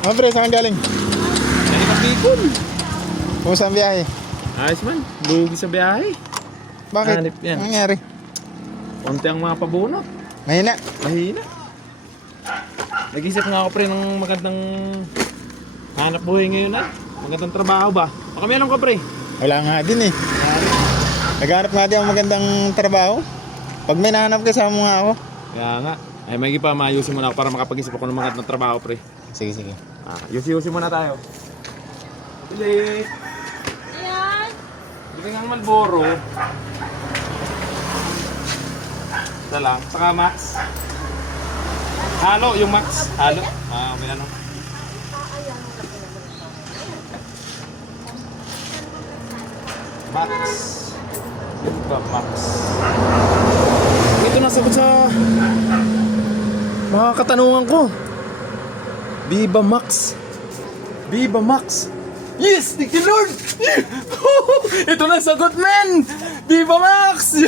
Mga pre, saan ka galing? Ay, Bicol. Kumusta ang biyahe? Ayos man, lugi sa biyahe. Bakit? Hanip yan. Anong nangyari? Konti ang mga pabunot. Mahina. Mahina. Nag-isip nga ako pre ng magandang hanap buhay ngayon na. Magandang trabaho ba? Baka meron ka pre. Wala nga din eh. Naghanap nga din ang magandang trabaho. Pag may nahanap ka, sama mo nga ako. Kaya nga. Ay, may pa maayusin muna ako para makapag-isip ako ng magandang trabaho pre. Sige, sige. Yusi-yusi muna tayo. Bili. Ayan. Bili ng Malboro. Ito lang. Saka Max. Halo, yung Max. Halo. May ano. Max. Ito, Max. Ito nasagot sa mga katanungan ko. Viva Max. Viva Max. Yes! Thank you, Lord! Ito na sagot, men! Viva Max!